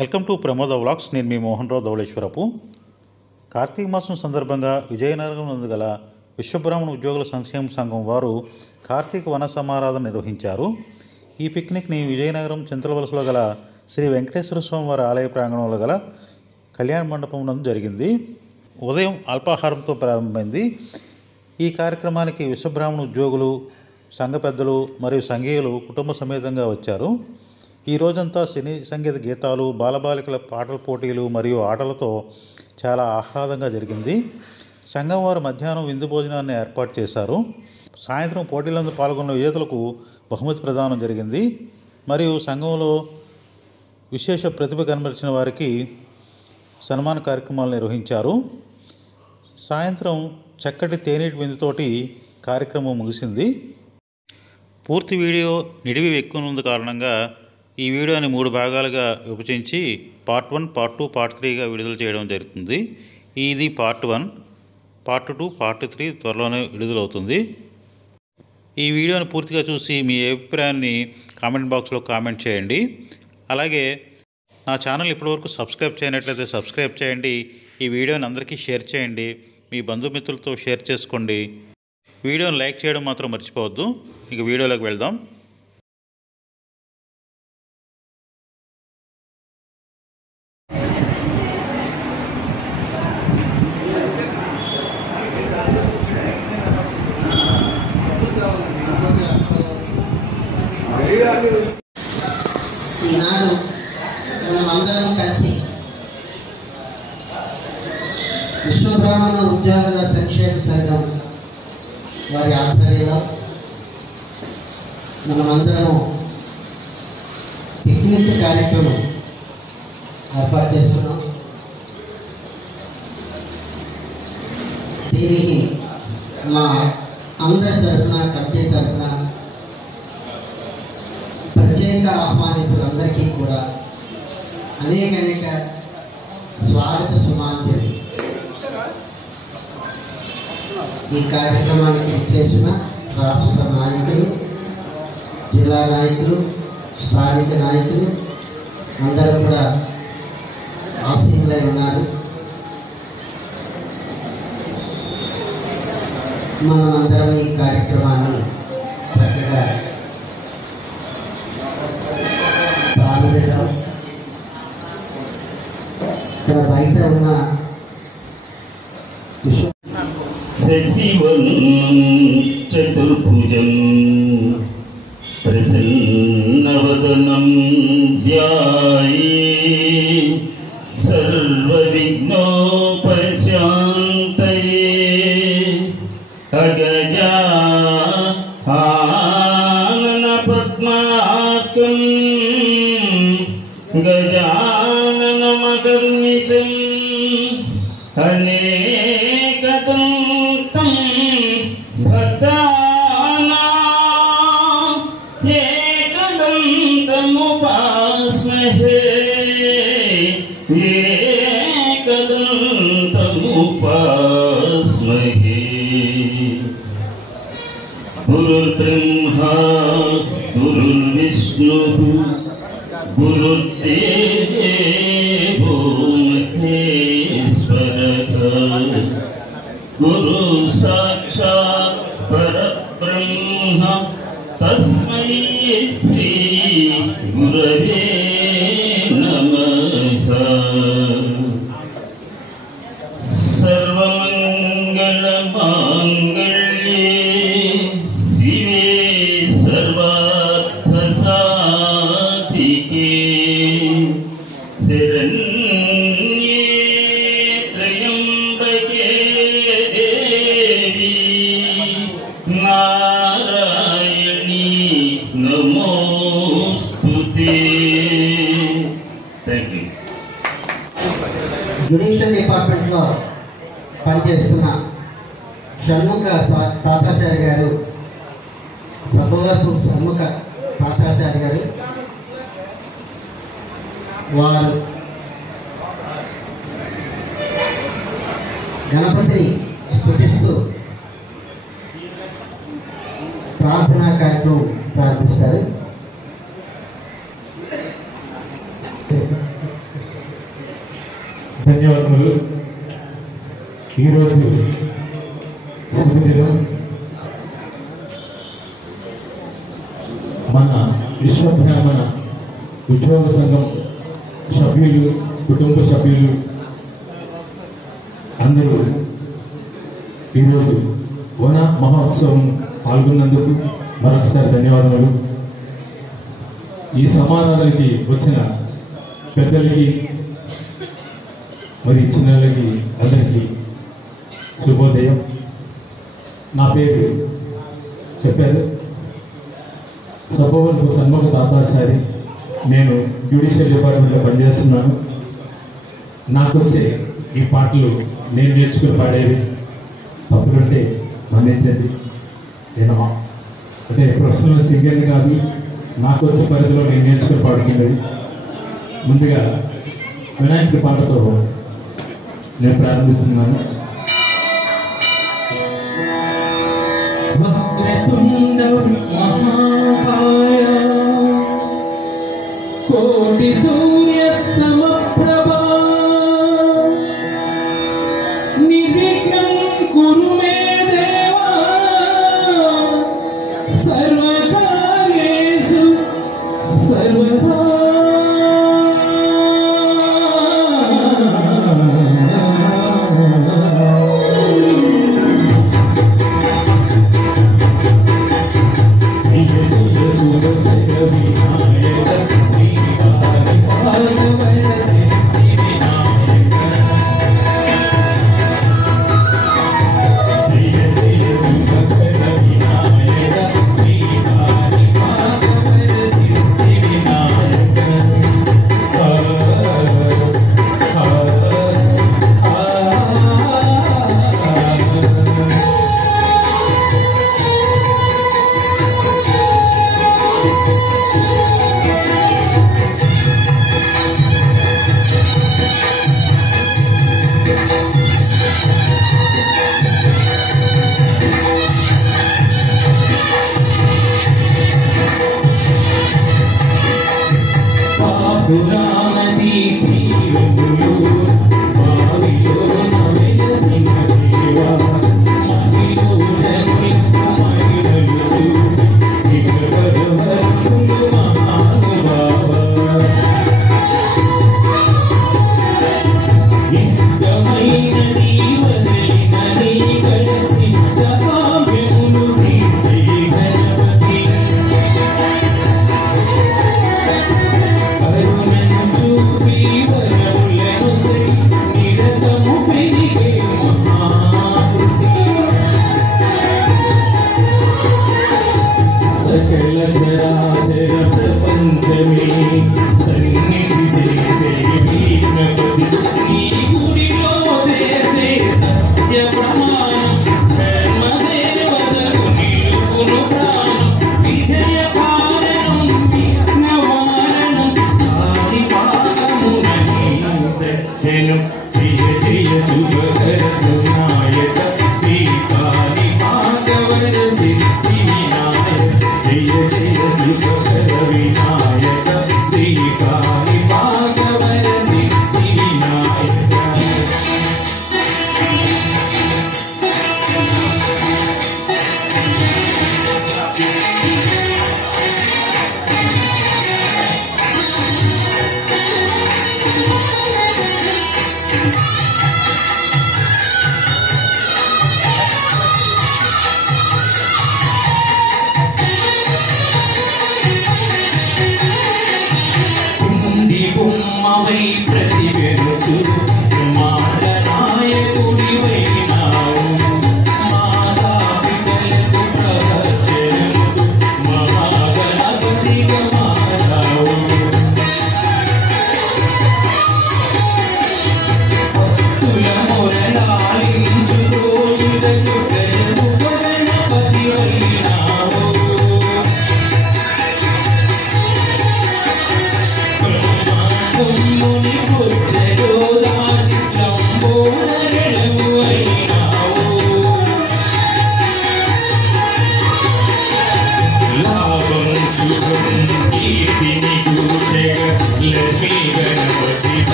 Welcome to Pramoda vlogs. నేను మీ మోహన్ రావు ధవళేశ్వరపు. కార్తీక మాసం సందర్భంగా విజయనగరం నందు గల విశ్వబ్రాహ్మణ ఉద్యోగుల సంక్షేమ సంఘం వారు కార్తీక వన సమారాధన నిర్వహించారు. ఈ పిక్నిక్ని విజయనగరం చింతలవలసలో గల శ్రీ వెంకటేశ్వర స్వామి వారి ఆలయ ప్రాంగణంలో గల కళ్యాణ మండపం నందు జరిగింది. ఉదయం అల్పాహారంతో ప్రారంభమైంది. ఈ కార్యక్రమానికి విశ్వబ్రాహ్మణ ఉద్యోగులు, సంఘ పెద్దలు మరియు సంఘీయులు కుటుంబ సమేతంగా వచ్చారు. ఈ రోజంతా సినీ సంగీత గీతాలు, బాలబాలికల పాటల పోటీలు మరియు ఆటలతో చాలా ఆహ్లాదంగా జరిగింది. సంఘం వారు మధ్యాహ్నం విందు భోజనాన్ని ఏర్పాటు చేశారు. సాయంత్రం పోటీలందు పాల్గొన్న విజేతలకు బహుమతి ప్రదానం జరిగింది. మరియు సంఘంలో విశేష ప్రతిభ కనబరిచిన వారికి సన్మాన కార్యక్రమాలు నిర్వహించారు. సాయంత్రం చక్కటి తేనీటి విందుతోటి కార్యక్రమం ముగిసింది. పూర్తి వీడియో నిడివి ఎక్కువనుంది కారణంగా ఈ వీడియోని 3 భాగాలుగా విభజించి పార్ట్ 1, పార్ట్ 2, పార్ట్ 3గా విడుదల చేయడం జరుగుతుంది. ఇది పార్ట్ 1, పార్ట్ 2, పార్ట్ 3 త్వరలోనే విడుదలవుతుంది. ఈ వీడియోని పూర్తిగా చూసి మీ అభిప్రాయాన్ని కామెంట్ బాక్స్లో కామెంట్ చేయండి. అలాగే నా ఛానల్ ఇప్పటివరకు సబ్స్క్రైబ్ చేయనట్లయితే సబ్స్క్రైబ్ చేయండి. ఈ వీడియోని అందరికీ షేర్ చేయండి. మీ బంధుమిత్రులతో షేర్ చేసుకోండి. వీడియోని లైక్ చేయడం మాత్రం మర్చిపోవద్దు. ఇక వీడియోలోకి వెళ్దాం. ఈనాడు మనమందరం కలిసి విశ్వబ్రాహ్మణ ఉద్యోగుల సంక్షేమ సంఘం వారి ఆధ్వర్యంలో మనమందరము పిక్నిక్ కార్యక్రమం ఏర్పాటు చేసుకున్నాం. దీనికి మా అందరి తరఫున, కమిటీ తరఫున ప్రత్యేక ఆహ్వానితులందరికీ కూడా అనేక స్వాగత సుమాంజలి. ఈ కార్యక్రమానికి చేసిన రాష్ట్ర నాయకులు, జిల్లా నాయకులు, స్థానిక నాయకులు అందరూ కూడా ఆసీనులై ఉన్నారు. మనమందరం ఈ కార్యక్రమాన్ని చక్కగా ప్రారంభిద్దాం. ఇక్కడ బయట ఉన్న చతుర్భుజం ప్రసన్నవదనం ధ్యాయే సర్వవిఘ్నోపశాంతయే అగజా ఆనన పద్మార్కం గజాననమకర్నిశం అనేకదంతం భక్తానాం ఏకదంతముపాస్మహే ఏకదంతముపాస్మహే. గురుర్బ్రహ్మా గురుర్విష్ణుః గురుర్దేవో మహేశ్వరః గురు సాక్షాత్ పరబ్రహ్మ తస్మై శ్రీ గురవే నమః. సర్వమంగళమాంగళ్యే శివే సర్వార్థసాధికే శరణ్యే త్రయంబకే దేవి నారాయణీ నమోస్తుతే. Thank you. జ్యుడిషియల్ డిపార్ట్మెంట్లో పనిచేస్తున్న షణ్ముఖ తాతాచారి గారు, సభవరపు షణ్ముఖ తాతాచారి గారు, వారు గణపతిని స్తుతిస్తూ ప్రార్థనా కార్యక్రమం ప్రారంభిస్తారు. ధన్యవాదములు. ఈరోజు శుభదినం. మన విశ్వబ్రాహ్మణ ఉద్యోగ సంఘం సభ్యులు, కుటుంబ సభ్యులు అందరూ ఈరోజు వన మహోత్సవం పాల్గొన్నందుకు మరొకసారి ధన్యవాదములు. ఈ సమారాధనకి వచ్చిన పెద్దలకి మరి చిన్నలకి అందరికీ శుభోదయం. నా పేరు చెప్పారు సభవంతు సన్ముఖ తాతాచారి. నేను జ్యుడిషియల్ డిపార్ట్మెంట్లో పనిచేస్తున్నాను. నాకు వచ్చే ఈ పాటలు నేను నేర్చుకుని పాడేవి. తప్పులుంటే మన్నించండి. నేను అంటే ప్రొఫెషనల్ సింగర్ని కాదు, నాకు వచ్చే పరిధిలో నేను నేర్చుకుని పాడుకునేది. ముందుగా వినాయకుడి పాటతో నేను ప్రారంభిస్తున్నాను. వక్రతుండ మహాకాయ కోటి సూర్య సమప్రభా నిర్విఘ్నం కురు మే దేవా సర్వకార్యేషు సర్వదా. Muni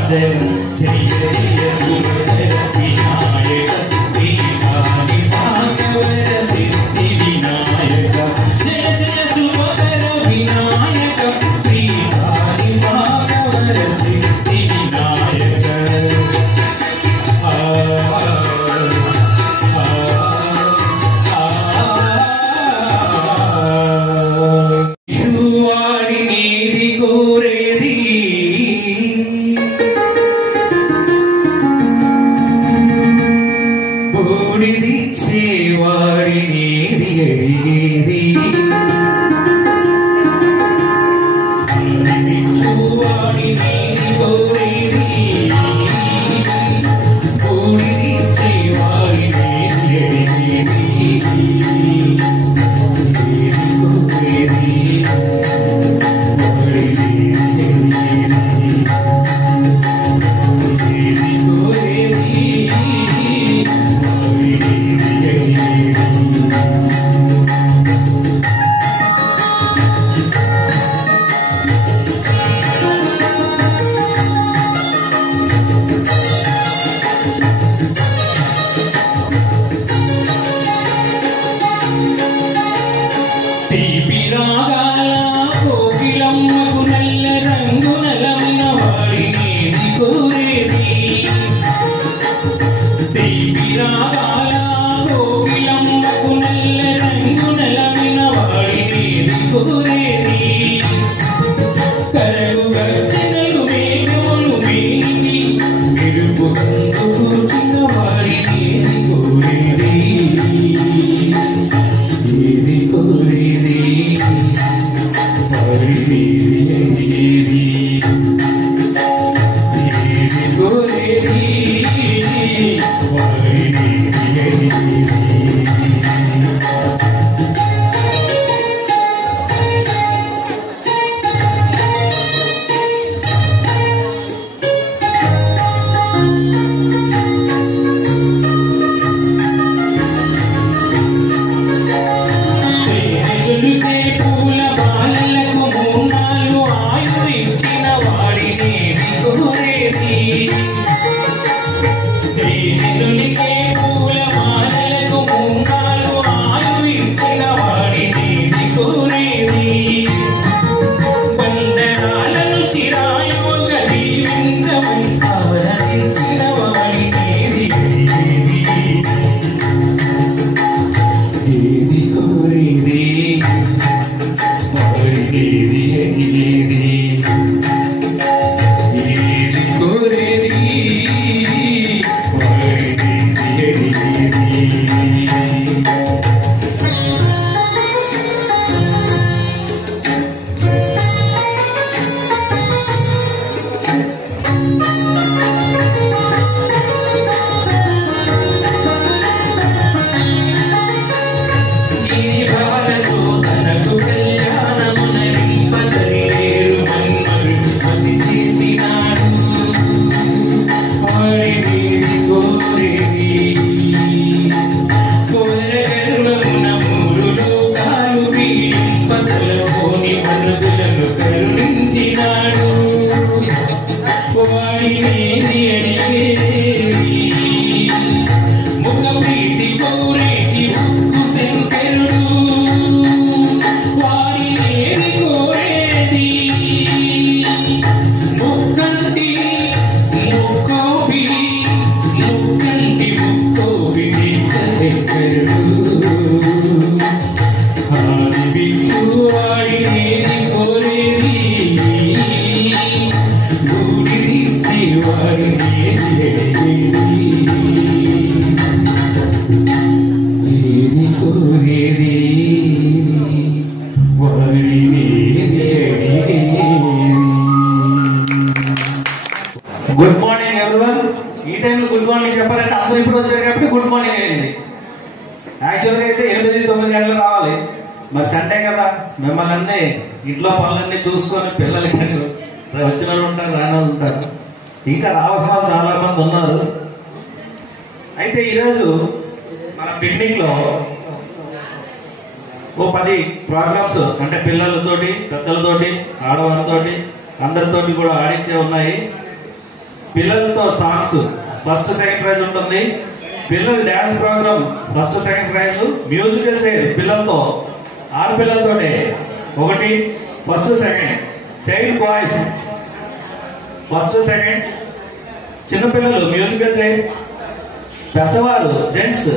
వందనం జయ జయ సురధర వినాయక శ్రీకాళి భాగవర సిద్ధి వినాయక జయ జయ సురధర వినాయక శ్రీకాళి భాగవర సిద్ధి వినాయక వాడినేది కోరేది బూడిది చేవాడినేది అడిగేది వాడినేది కోరేది బూడిది చేవాడినేది అడిగేది గుడ్ మార్నింగ్ ఎవరివన్. ఈ టైంలో గుడ్ మార్నింగ్ చెప్పాలంటే అందరూ ఇప్పుడు వచ్చారు కాబట్టి గుడ్ మార్నింగ్ అయింది. యాక్చువల్గా అయితే 8-9 గంటలు రావాలి, మరి సండే కదా, మిమ్మల్ని అన్నీ ఇంట్లో పనులన్నీ చూసుకొని పిల్లలకి వచ్చిన వాళ్ళు ఉంటారు, రాని వాళ్ళు ఉంటారు, ఇంకా రావాల్సిన వాళ్ళు చాలా మంది ఉన్నారు. అయితే ఈరోజు మన పిక్నిక్లో ఓ 10 ప్రోగ్రామ్స్ అంటే పిల్లలతోటి, పెద్దలతోటి, ఆడవారితోటి, అందరితోటి కూడా ఆడించే ఉన్నాయి. పిల్లలతో సాంగ్స్ ఫస్ట్ సెకండ్ ప్రైజ్ ఉంటుంది. పిల్లల dance program first second prize. Musical chair పిల్లలతో ఆడపిల్లలతోటే ఒకటి first second. Child boys first second. చిన్నపిల్లలు మ్యూజికల్ చైర్. పెద్దవారు జెంట్స్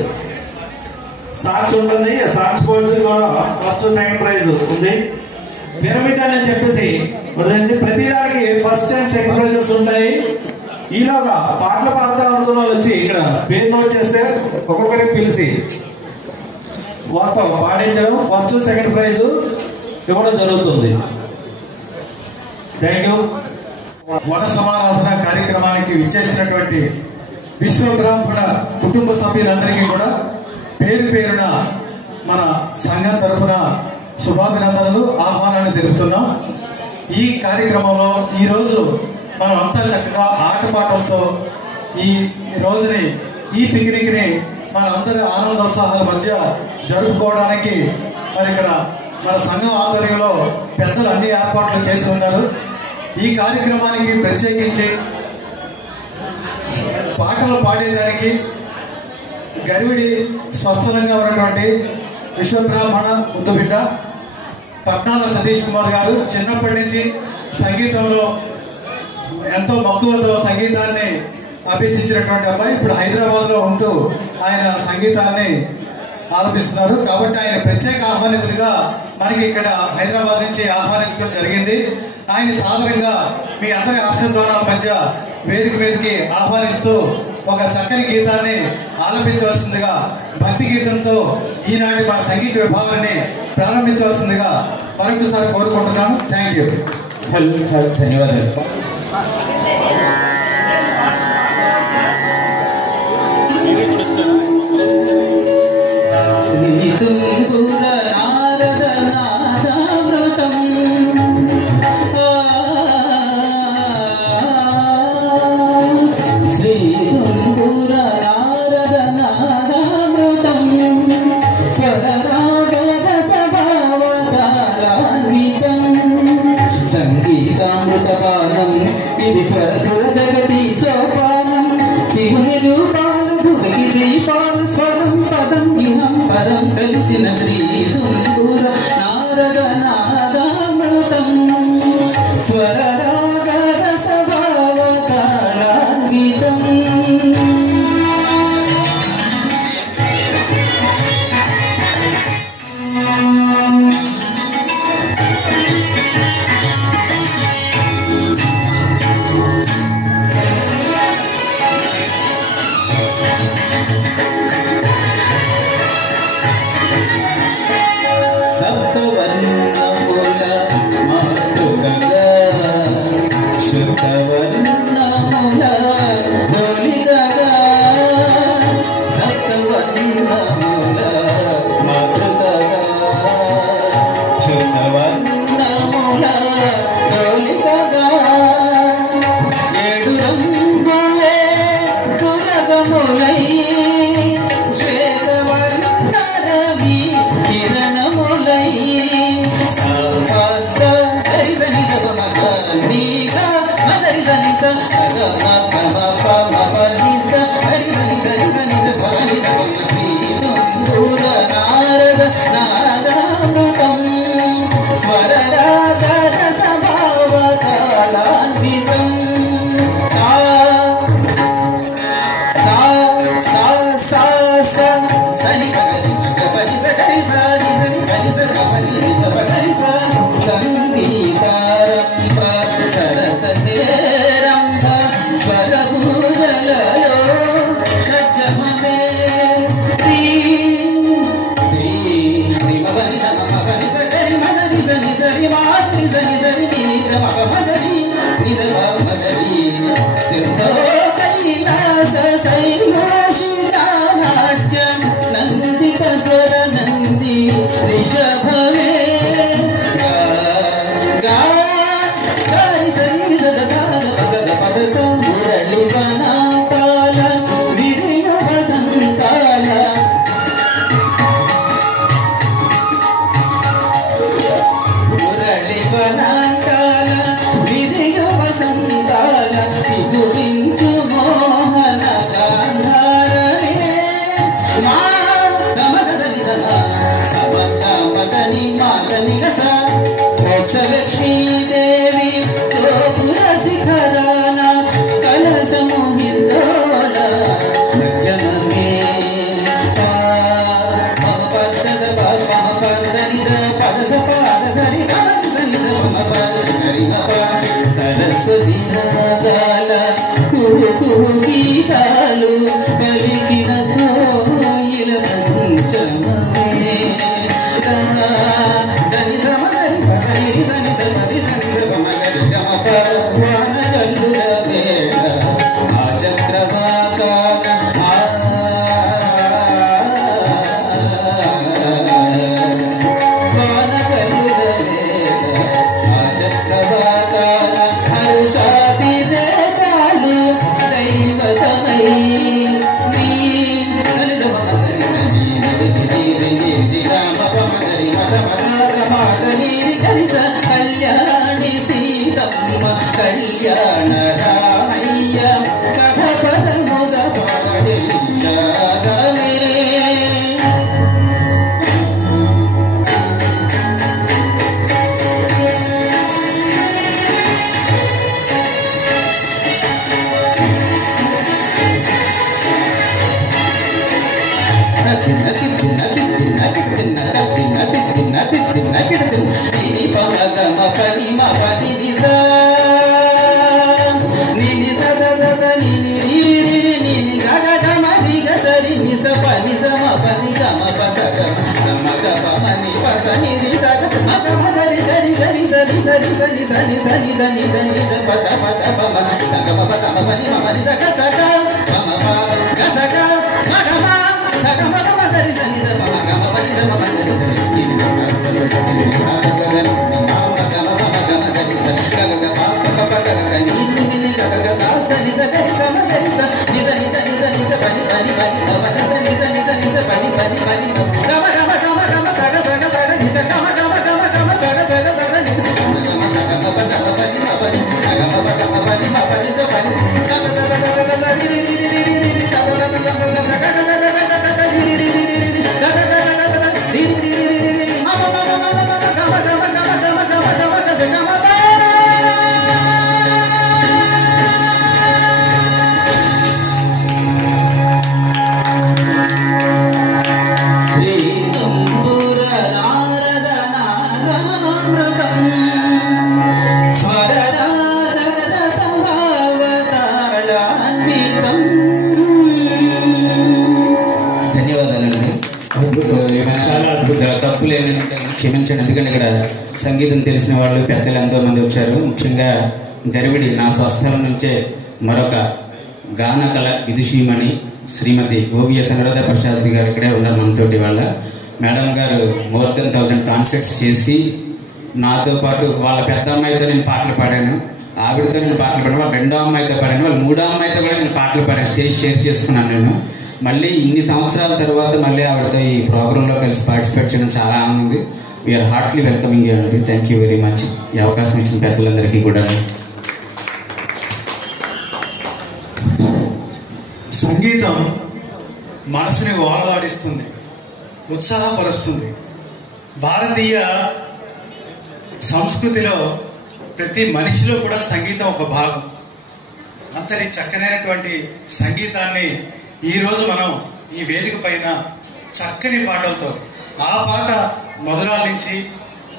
సాంగ్స్ ఉంటుంది. సాంగ్స్ స్పోర్ట్స్ కూడా ఫస్ట్ సెకండ్ ప్రైజ్ ఉంది. పిరమిడ్ అని చెప్పేసి ప్రతి దానికి ఫస్ట్ అండ్ సెకండ్ ప్రైజెస్ ఉంటాయి. ఈలోగా పాటలు పాడతాం అనుకున్న వాళ్ళు వచ్చి ఇక్కడ పేరు నోట్ చేస్తే ఒక్కొక్కరికి పిలిచి వాళ్ళతో పాటించడం ఫస్ట్ సెకండ్ ప్రైజ్ ఇవ్వడం జరుగుతుంది. Thank you. వన సమారాధన కార్యక్రమానికి విచ్చేసినటువంటి విశ్వ బ్రాహ్మణ కుటుంబ సభ్యులందరికీ కూడా పేరు పేరున మన సంఘం తరఫున శుభాభినందనలు, ఆహ్వానాన్ని తెలుపుతున్నాం. ఈ కార్యక్రమంలో ఈరోజు మనం అంతా చక్కగా ఆటపాటలతో ఈ రోజుని, ఈ పిక్నిక్ని మన అందరి ఆనందోత్సాహాల మధ్య జరుపుకోవడానికి మరి ఇక్కడ మన సంఘం ఆధ్వర్యంలో పెద్దలు అన్ని ఏర్పాట్లు చేసి ఉన్నారు. ఈ కార్యక్రమానికి ప్రత్యేకించి పాటలు పాడేదానికి గరివిడి స్వస్థలంగా ఉన్నటువంటి విశ్వబ్రాహ్మణ ముద్దుబిడ్డ పట్నాల సతీష్ కుమార్ గారు చిన్నప్పటి నుంచి సంగీతంలో ఎంతో మక్కువతో సంగీతాన్ని అభ్యసించినటువంటి అబ్బాయి. ఇప్పుడు హైదరాబాద్లో ఉంటూ ఆయన సంగీతాన్ని ఆలపిస్తున్నారు. కాబట్టి ఆయన ప్రత్యేక ఆహ్వానితులుగా మనకి ఇక్కడ హైదరాబాద్ నుంచి ఆహ్వానించడం జరిగింది. ఆయన సాధారణంగా మీ అందరి ఆశీర్వాదాల మధ్య వేదిక మీదకి ఆహ్వానిస్తూ ఒక చక్కని గీతాన్ని ఆలపించవలసిందిగా, భక్తి గీతంతో ఈనాటి మన సంగీత విభాగాన్ని ప్రారంభించవలసిందిగా మరొకసారి కోరుకుంటున్నాను. Thank you. ధన్యవాదాలు. శ్రీతుంగుర నారద నాదామృతం శ్రీతుంగుర నారద నాదామృతం స్వరరాగరసభావతారాన్వితం సంగీతామృతపానం ఇది స్వరసుర జగతి సోపానం శివుని రూపాలు భువికి దీపాలు స్వరం పదం ఇహం పరం కలిసిన శ్రీతుంగుర నారద నాదామృతం స్వరరాగరసభావతారాన్వితం సంగీతారంభ సరసతే రంభ స్వరభూజలలో రాగాల కుహు కుహు గీతాలు పలికిన కోయిల పంచమమే దని సమగరి పదరి సని తమరి సని సమగరి గమ వాన కల్లుల వేళ ఆ చక్రవాకాన వాన కల్లుల వేళ ఆ చక్రవాకాన హరుషాది రేఖలు దైవతమై నీ సనిద మగరి సని నిరి గమ మగరి మద మద మద నీరి గరిస కళ్యాణి సీతమ్మ కళ్యాణ రామయ్య కథ పదముగ పాడి శాదమే క్షమించండి, ఎందుకంటే ఇక్కడ సంగీతం తెలిసిన వాళ్ళు పెద్దలు ఎంతోమంది వచ్చారు. ముఖ్యంగా గరివిడి నా స్వస్థలం నుంచే మరొక గాన కళ విదుషీమణి శ్రీమతి ఓవిఎస్ అనురాధ ప్రసాద్ గారు ఇక్కడే ఉన్నారు మనతోటి. వాళ్ళ మేడం గారు మోర్ దెన్ 1000 కాన్సర్ట్స్ చేసి నాతో పాటు వాళ్ళ పెద్ద అమ్మాయితో నేను పాటలు పాడాను, ఆవిడతో నేను పాటలు పాడాను, వాళ్ళ రెండో అమ్మాయితో పాడాను, వాళ్ళ మూడో అమ్మాయితో కూడా నేను పాటలు పాడాను, స్టేజ్ షేర్ చేసుకున్నాను. నేను మళ్ళీ ఇన్ని సంవత్సరాల తర్వాత మళ్ళీ ఆవిడతో ఈ ప్రోగ్రాంలో కలిసి పార్టిసిపేట్ చేయడం చాలా ఆనందం ఉంది. వీఆర్ హార్ట్లీ వెల్కమింగ్ యూ అండి. Thank you very much. ఈ అవకాశం ఇచ్చిన పెద్దలందరికీ కూడా. సంగీతం మనసుని వాళ్లాడిస్తుంది, ఉత్సాహపరుస్తుంది. భారతీయ సంస్కృతిలో ప్రతి మనిషిలో కూడా సంగీతం ఒక భాగం. అంతటి చక్కనైనటువంటి సంగీతాన్ని ఈరోజు మనం ఈ వేదిక పైన చక్కని పాటలతో, ఆ పాట మధురాల నుంచి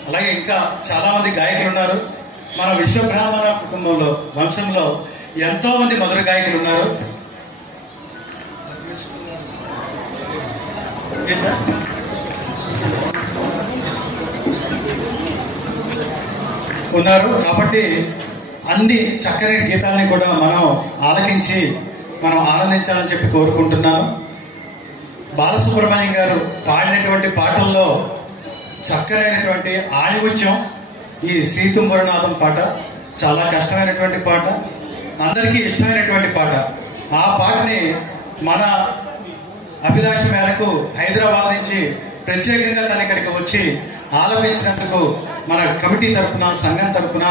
అలాగే ఇంకా చాలామంది గాయకులు ఉన్నారు. మన విశ్వబ్రాహ్మణ కుటుంబంలో వంశంలో ఎంతోమంది మధుర గాయకులు ఉన్నారు. కాబట్టి అన్ని చక్కని గీతాలని కూడా మనం ఆలకించి మనం ఆనందించాలని చెప్పి కోరుకుంటున్నాను. బాలసుబ్రహ్మణ్యం గారు పాడినటువంటి పాటల్లో చక్కనైనటువంటి ఆణిముత్యం ఈ శ్రీతుంబరనాథం పాట. చాలా కష్టమైనటువంటి పాట, అందరికీ ఇష్టమైనటువంటి పాట. ఆ పాటని మన అభిలాష మేరకు హైదరాబాద్ నుంచి ప్రత్యేకంగా తను ఇక్కడికి వచ్చి ఆలపించినందుకు మన కమిటీ తరఫున, సంఘం తరఫున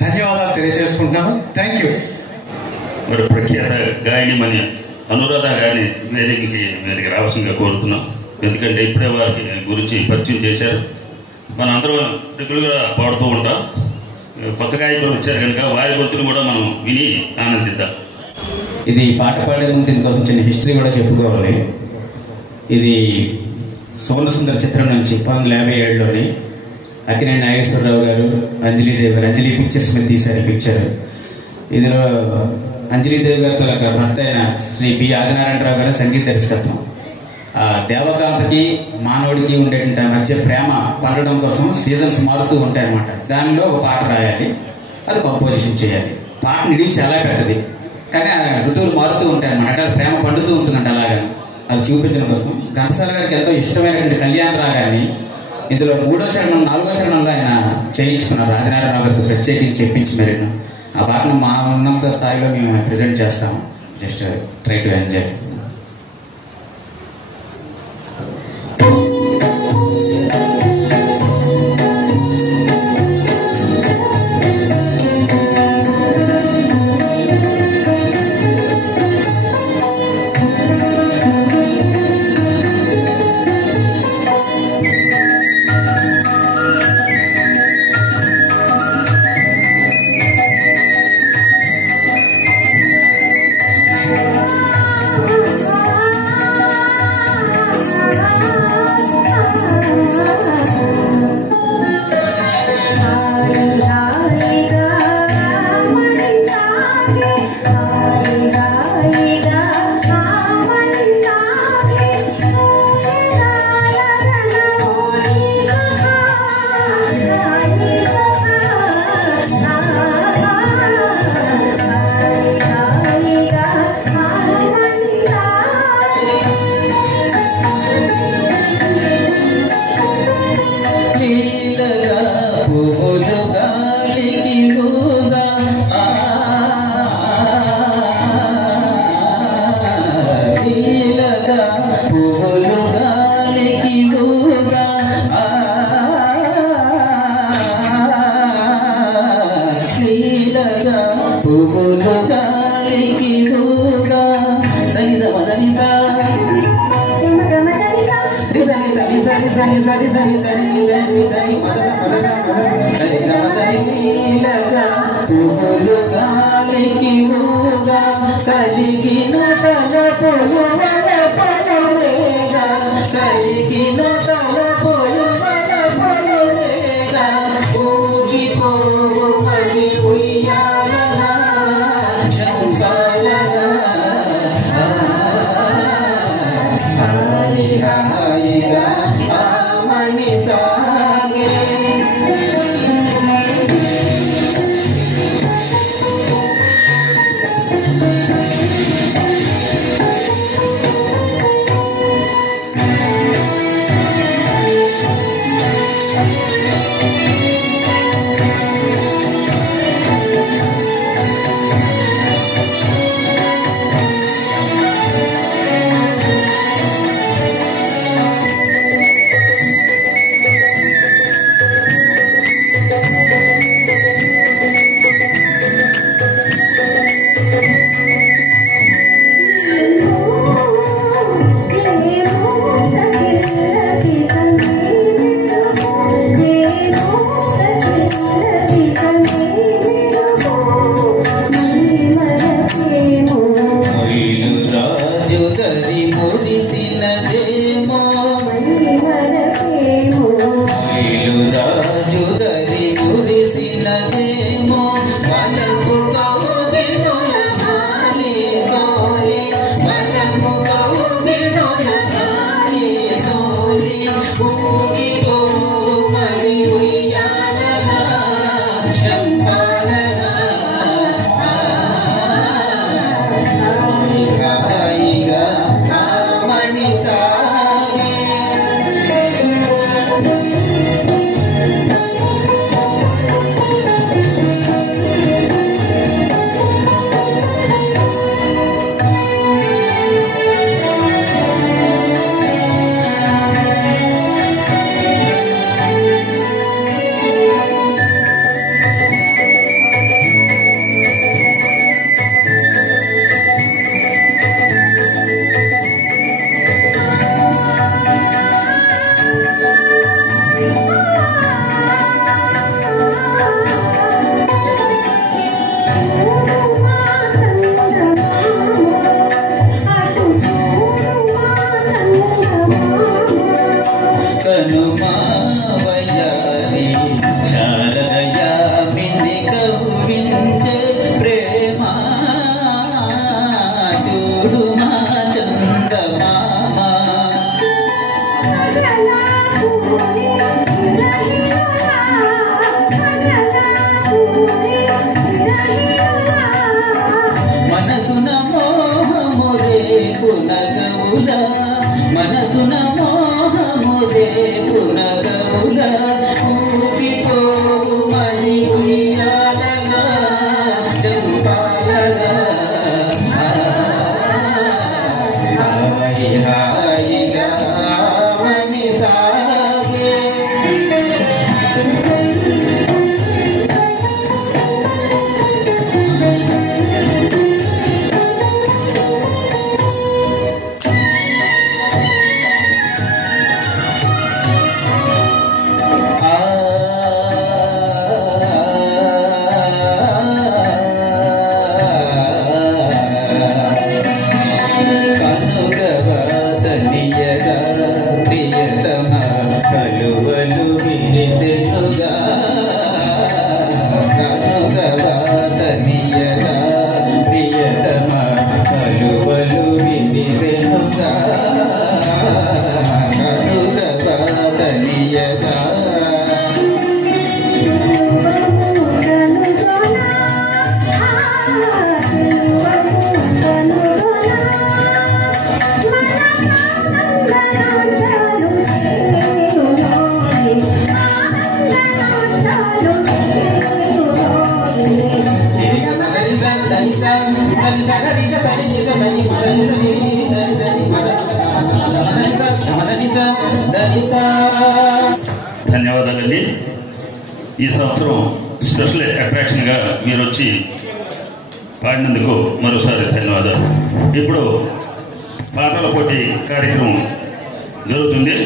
ధన్యవాదాలు తెలియజేసుకుంటున్నాను. Thank you. మరి ప్రఖ్యాత గాయని మన అనురాధ గారిని మీదకి రావాల్సిందిగా కోరుతున్నాం. ఎందుకంటే ఇప్పుడే వారికి గురించి పరిచయం చేశారు. మన అందరం రెగ్యులర్గా పాడుతూ ఉంటాం. కొత్త గాయకులు వచ్చారు కనుక వారి గుర్తును కూడా మనం విని ఆనందిద్దాం. ఇది పాట పాడే ముందు దీనికోసం చిన్న హిస్టరీ కూడా చెప్పుకోవాలి. ఇది సువర్ణ సుందర చిత్రం నుంచి 1957లోని అక్కినేని నాగేశ్వరరావు గారు, అంజలీదేవి గారు, అంజలి పిక్చర్స్ మీద తీశారు పిక్చర్. ఇందులో అంజలీదేవి గారి భర్త అయిన శ్రీ బి ఆదినారాయణరావు గారు సంగీత దర్శకత్వం. దేవకాంతకి మానవుడికి ఉండేటువంటి మధ్య ప్రేమ పండడం కోసం సీజన్స్ మారుతూ ఉంటాయి అన్నమాట. దానిలో ఒక పాట రాయాలి, అది కంపోజిషన్ చేయాలి. పాట నిడివి చాలా పెద్దది, కానీ ఆ ఋతువులు మారుతూ ఉంటాయి అన్నమాట. అంటే ప్రేమ పండుతూ ఉంటుందంట. అలాగా అది చూపించడం కోసం ఘంటసాల గారికి ఎంతో ఇష్టమైనటువంటి కళ్యాణ రాగాన్ని ఇందులో 3వ చరణం 4వ చరణంలో ఆయన చేయించుకున్నారు. ఆదినారాయణ గారితో ప్రత్యేకించి చెప్పించి మరి ఆ పాటను మా ఉన్నంత స్థాయిలో మేము ప్రజెంట్ చేస్తాము. Just try to enjoy. పునగవుల మనసున మోహము పునగవుల ఊపిపోవు మణి ఉయ్యాలగా జంపాలగా హాయి హాయిగా మని సాగే ధన్యవాదాలండి. ఈ సంవత్సరం స్పెషల్ అట్రాక్షన్గా మీరు వచ్చి పాడినందుకు మరోసారి ధన్యవాదాలు. ఇప్పుడు పాటల పోటీ కార్యక్రమం జరుగుతుంది.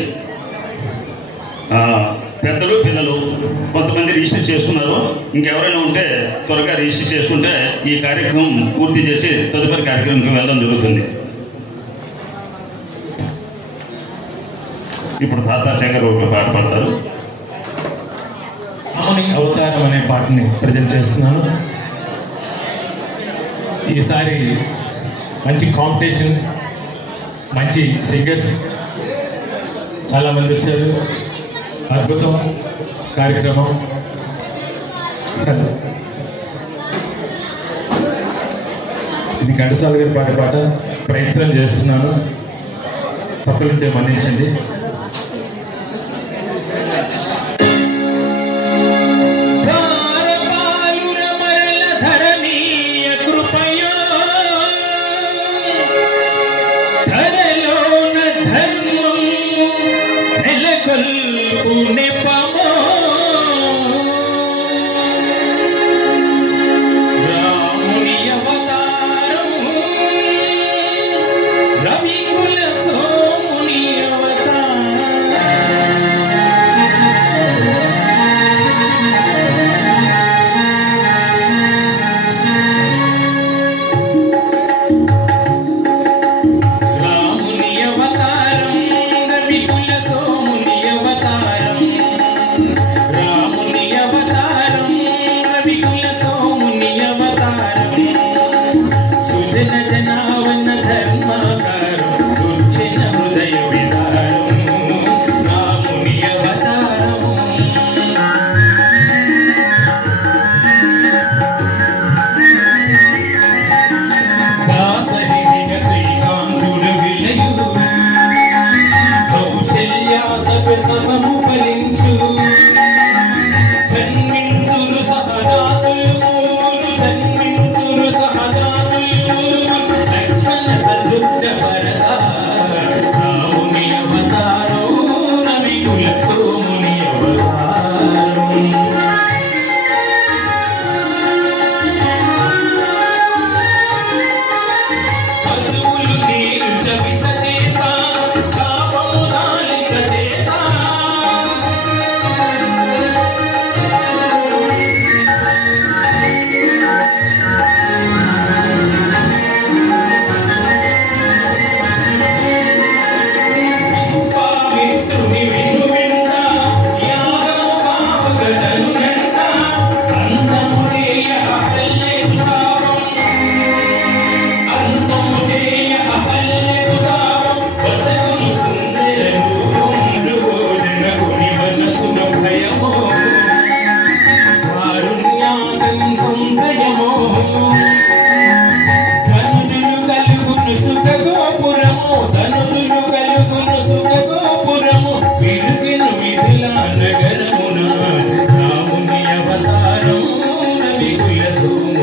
పెద్దలు పిల్లలు కొంతమంది రిజిస్టర్ చేసుకున్నారు. ఇంకెవరైనా ఉంటే త్వరగా రిజిస్టర్ చేసుకుంటే ఈ కార్యక్రమం పూర్తి చేసి తదుపరి కార్యక్రమంకి వెళ్ళడం జరుగుతుంది. ఇప్పుడు తాతాచార్య గారు ఒక పాట పాడతారు. రాముని అవతారం అనే పాటని ప్రజెంట్ చేస్తున్నాను. ఈసారి మంచి కాంపిటీషన్, మంచి సింగర్స్ చాలామంది వచ్చారు. అద్భుతం కార్యక్రమం. ఇది ఘంటసాల గారి పాట ప్రయత్నం చేస్తున్నాను. తప్పులుంటే మన్నించండి.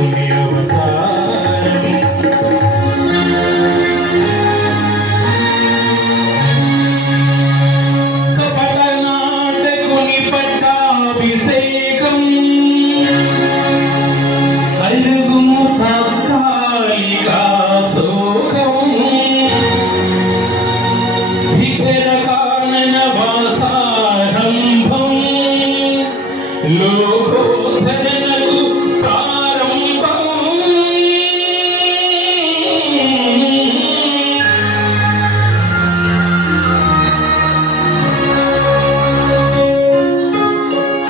శివుని అవతారం. కపట నాటకుని పట్టాభిషేకం కలుగుము తాత్కాలిక శోకం. విఘ్నకానన వాసారంభం లోకోధరణకు ప్రారంభం.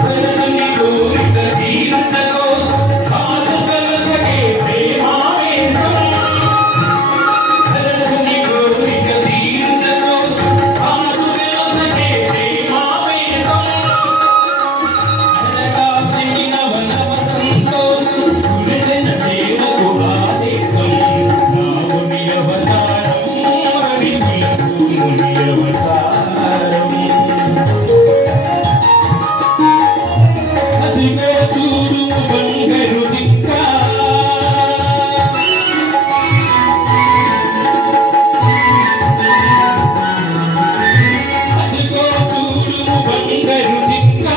ధరణి కోరిక తీరత కోసం కాదు కలసగే ప్రేమావేశం. ధరణి కోరిక తీరత కోసం కాదు కలసగే ప్రేమావేశం. నవ సంతోషం గురుజన సేవకు ఆదేశం. రాముని అవతారం రవికుల సూర్యుని అవతారం. అదిగో చూడు బంగారు జింక. అదిగో చూడు బంగారు జింక.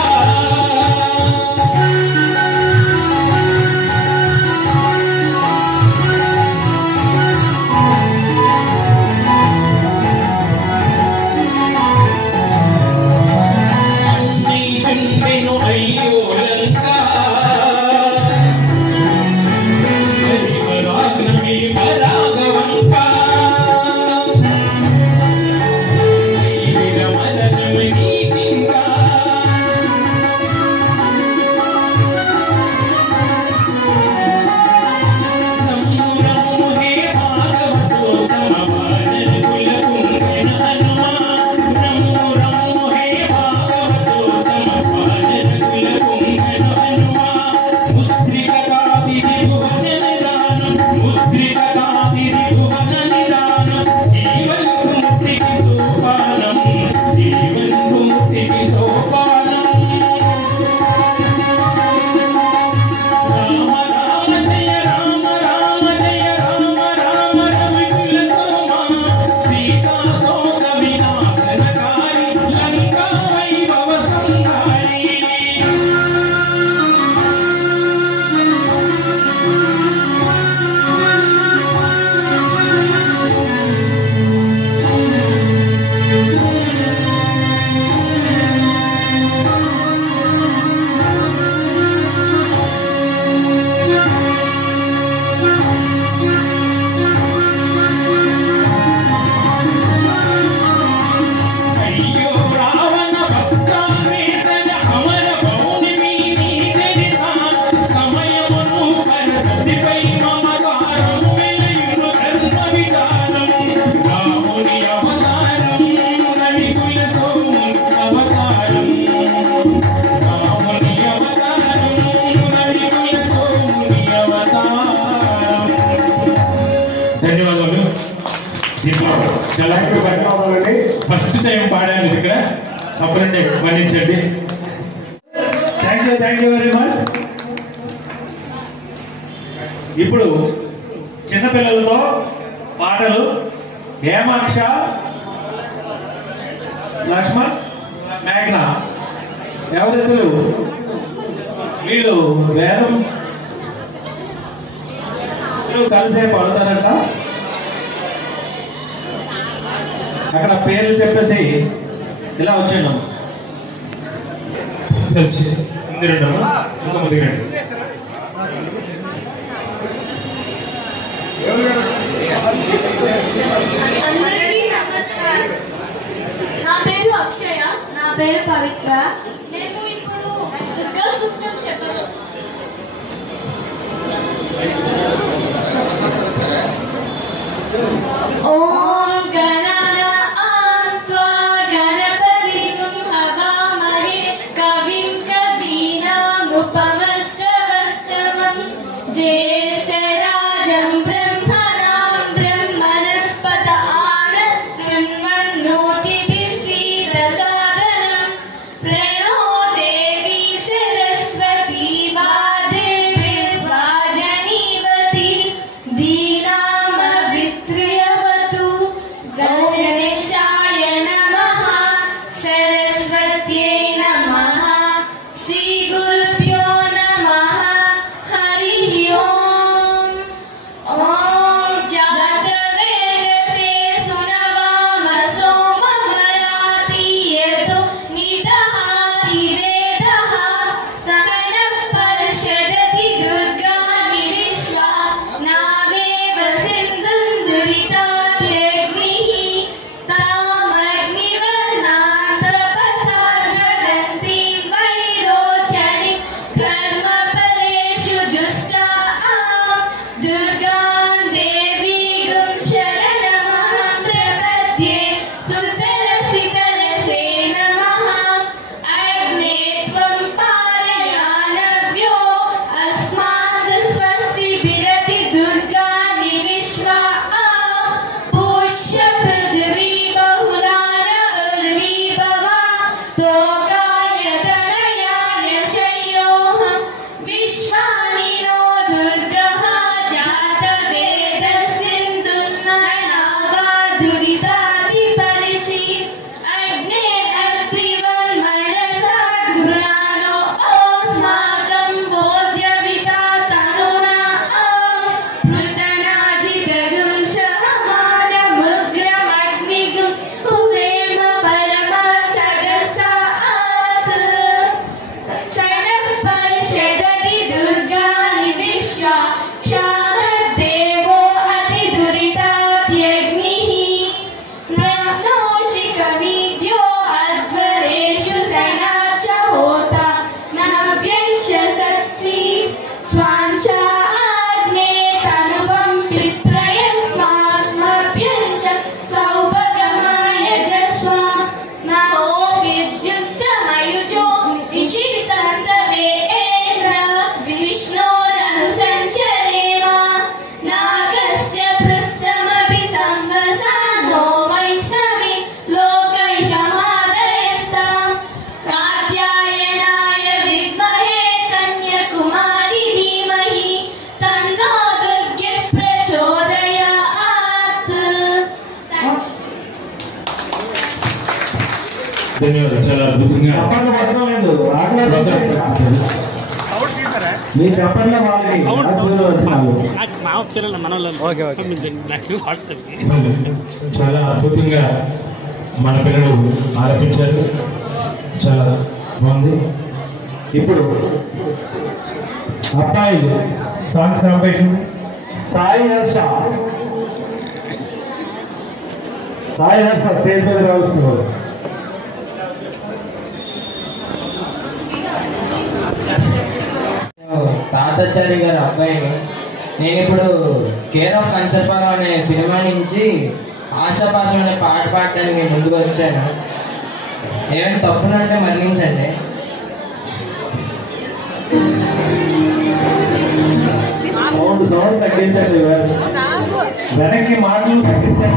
అన్నీ చుండెను అయ్యో లంక. హరివరాగ్నమే పరాగవంక. వీరమరణము నీకింకా. రమ్ము రమ్ము హే భాగవతోత్తమ వానర కుల పుంగన హనుమా. రమ్ము రమ్ము హే భాగవతోత్తమ వానర కుల పుంగన హనుమా. ముద్రికటాదిరి భువన నిదానం. ముద్రికటాదిరి భువన నిదానం. జీవన్ముక్తికి సోపానం. జీవన్ముక్తికి సోపానం. రామ రామ జయ రామ రామ జయ రామ రామ రవికుల సోమ. సీతా శోక వినాశనకారి లంకా వైభవ సంహారి. అయ్యో రావణ భక్తావేశన అమర పౌర్ణమి నీ చరిత. సమయమును పరసతిపై మమకారము వెలయును ధర్మ విధానం. రాముని అవతారం రవికుల సోముని అవతారం. రాముని అవతారం రవికుల సోముని అవతారం. ధన్యవాదాలు. దీంట్లో ధన్యవాదాలండి. ఫస్ట్ టైం పాడాను ఇక్కడ. అప్పుడంటే వర్ణించండి. Thank you very much. ఇప్పుడు చిన్నపిల్లలతో పాటలు హేమాక్ష, లక్ష్మణ్, మేఘన ఎవరిద్దరు వీళ్ళు వేదం కలిసే పడతారంట. అక్కడ పేర్లు చెప్పేసి ఇలా వచ్చాను. ముందు రండి అమ్మా. ఇంకా ముందుకు రండి. అందరికీ నమస్కారం. నా పేరు అక్షయ. నా పేరు పవిత్ర. నేను ఇప్పుడు దుర్గా సూక్తం చెప్పను. ఓం గణనాన్త్వా గణపతిం హవామహే కవిం కవీనాముపమశ్రవస్తమం జ్యేష్ఠరాజం బ్రహ్మణాం బ్రహ్మణస్పత ఆనశృణ్వన్నోతిభిः సీదసాదనం ప్రణో ధన్యవాదాలు. చాలా అద్భుతంగా మీ చెప్పండి వాళ్ళకి చాలా అద్భుతంగా మన పిల్లలు ఆలపించారు. చాలా బాగుంది. ఇప్పుడు అబ్బాయిలు songs competition Sai Harsha stage మీద రావాల్సింది వాళ్ళు. తాతాచారి గారి అబ్బాయిని. నేను ఇప్పుడు కేర్ ఆఫ్ కంచర్పాలెం అనే సినిమా నుంచి ఆశాపాష అనే పాట పాడడానికి ముందుకు వచ్చాను. ఏమైనా తప్పునంటే మరణించండి. సౌండ్ తగ్గించండి. వెనక్కి మాటలు తగ్గిస్తే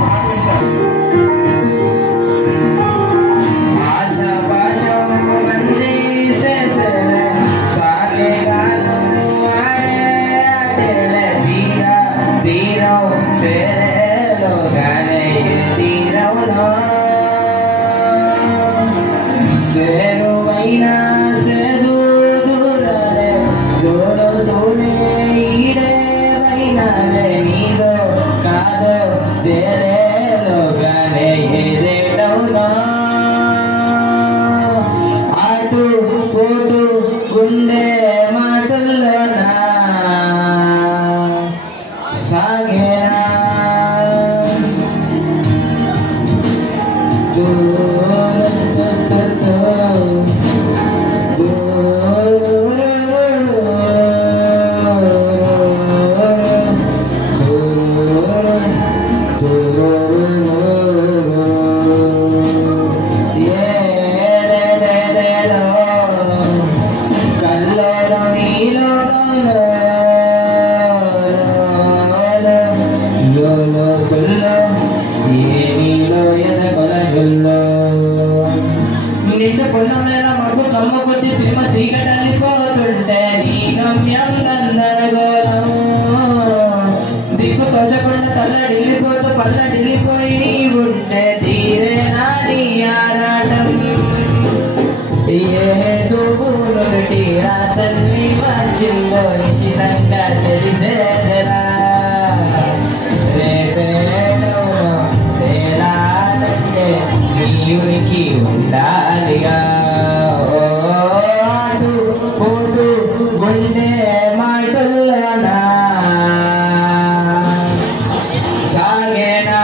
సాగేనా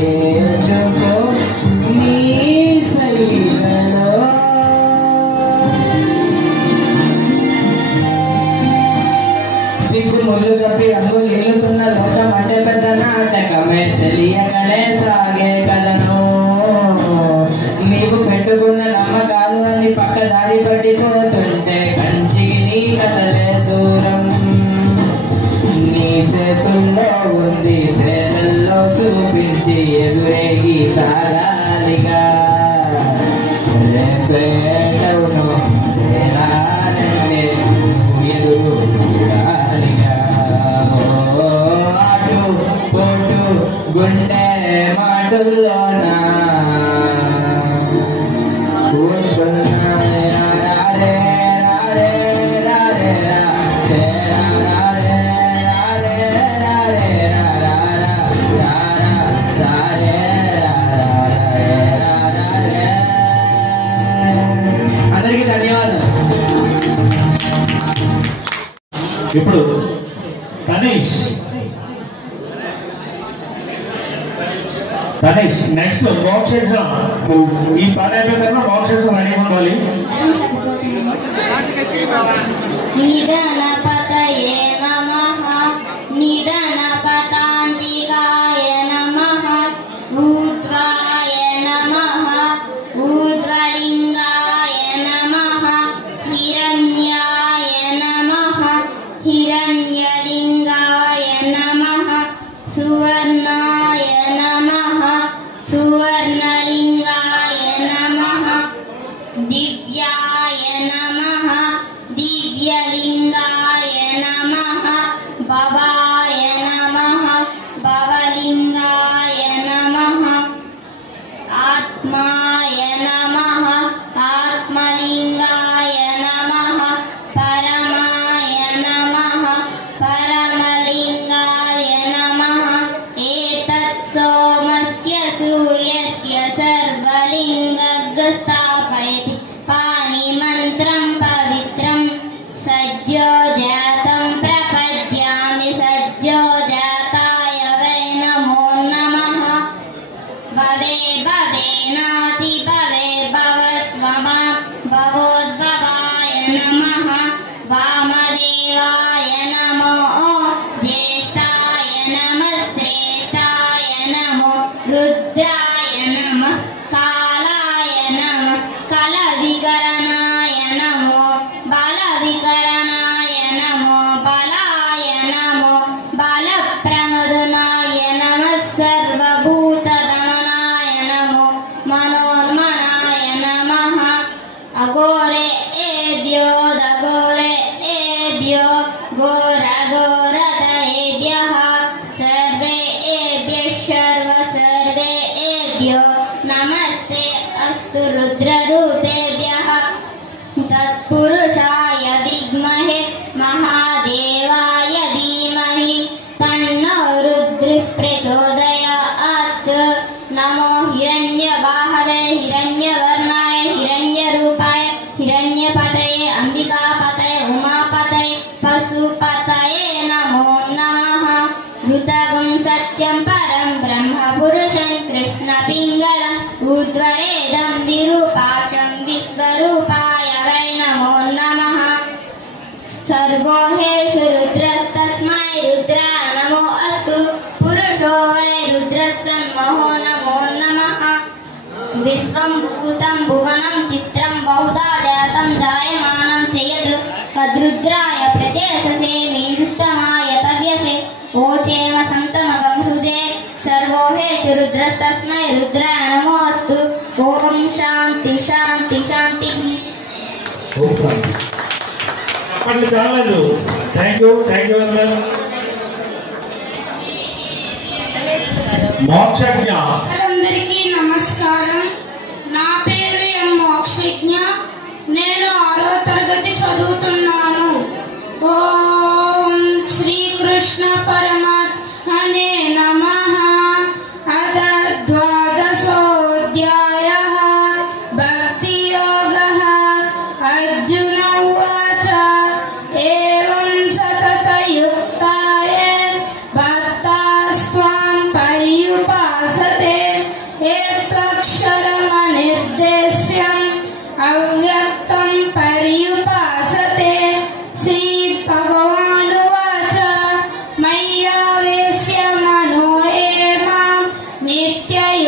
చేర్చుకో నీ శైలలో. సిగ్గు ముళ్ళు తప్పి రంగు నీలుతున్న లోకం అంటే పెద్ద నాటకమే, తెలియకనే సాగే కథను. నీవు పెట్టుకున్న నమ్మకాలు అన్ని పక్క దారి పట్టిపోతుంటే కంచికి నీ కథలే దూరం. నీ చేతుల్లో ఉంది చేతల్లో చూపించి ఎదురేగి సాగాలిగా. రేపేటవును వేలాలంటే ఎదురు చూడాలిగా. అటు పోటు గుండె మాటల్లోనా అందరికీ ధన్యవాదాలు. ఇప్పుడు తనీష్ నెక్స్ట్ మోక్షేషం. ఈ పాట అయిపోయిన తర్వాత మోక్షేషం రెడీ ఉండాలి. నిధనపతయే నమః నిధనపతాంతికాయ నమః ఊర్ధ్వాయ నమః ఊర్ధ్వలింగాయ నమః హిరణ్యాయ నమః హిరణ్యలింగాయ నమః సువర్ణాయ నమః సువర్ణలింగాయ నమః దివ్యాయ నమః దివ్యలింగాయ నమః భవాయ నమః భవలింగాయ నమః ఆత్మాయ నమః ఆత్మలింగాయ నమః పరమాయ నమః పరమలింగాయ నమః ఏతత్ సోమస్య సూర్యస్య సర్వలింగస్థాపయతి పాణిమంత్రం పవిత్రం సజ్జోజాతం ప్రపద్యామి సజ్జోజాతాయ వై నమో నమః భవే భవేనాతి భవే భవస్వమాం భవోద్భవాయ నమః వామదేవాయ నమో జ్యేష్ఠాయ నమః శ్రేష్ఠాయ నమో రుద్రాయ నమః కాలాయ నమః కలవికరణాయ నమో బలవికరణాయ నమో బలాయ నమో బలప్రమరునాయ నమః సర్వభూతగమనాయ నమో మనోన్మనాయ నమః అఘోరే ఏభ్యో దఘోరే ఏభ్యో ఘోరఘోరతయేభ్యః సర్వే ఏభ్యః సర్వసర్వే ఏభ్యో నమస్తే అస్తు రుద్రరూపేభ్యః తత్పురుషాయ విద్మహే మహాదేవాయ ధీమహి తన్నో రుద్రః ప్రచోదయాత్. నమో హిరణ్యబాహవే హిరణ్యవర్ణాయ హిరణ్యరూపాయ హిరణ్యపతయే అంబికాపతయే ఉమాపతయే పశుపతయే నమో నమః. ఋతగం సత్యం పరం బ్రహ్మ పురుషం కృష్ణ పింగళం ఊర్ధ్వరేదం విరూపాక్షం విశ్వరూపాయ వై నమో నమః. సర్వోహేషు రుద్రస్తస్మై రుద్రాయ నమో అస్తు పురుషో వై రుద్రస్సన్మహో నమో నమః. విశ్వం భూతం భువనం చిత్రం బహుదా జాతం జాయమానం చేయత్ తద్రుద్రాయ ప్రచేససే మీడుష్టమాయ తవ్యసే ఓచేమ సంతమగం హృదే సర్వోహేషు రుద్రస్తస్మై రుద్రాయ నమో అస్తు. ఓం శాంతి శాంతి శాంతి. అప్పట్లో చాలేదు. Thank you very much. Mokshagna. అందరికీ నమస్కారం. నా పేరు ఎం మోక్షజ్ఞ. నేను 6వ తరగతి చదువుతున్నాను. ఓం శ్రీకృష్ణ పరమాత్మనే నమః. అథ ద్వాదశోऽధ్యాయः భక్తియోగः. అర్జున ఉవాచ ఏవం సతతయుక్తాయ భక్తాస్త్వాం పర్యుపాసతే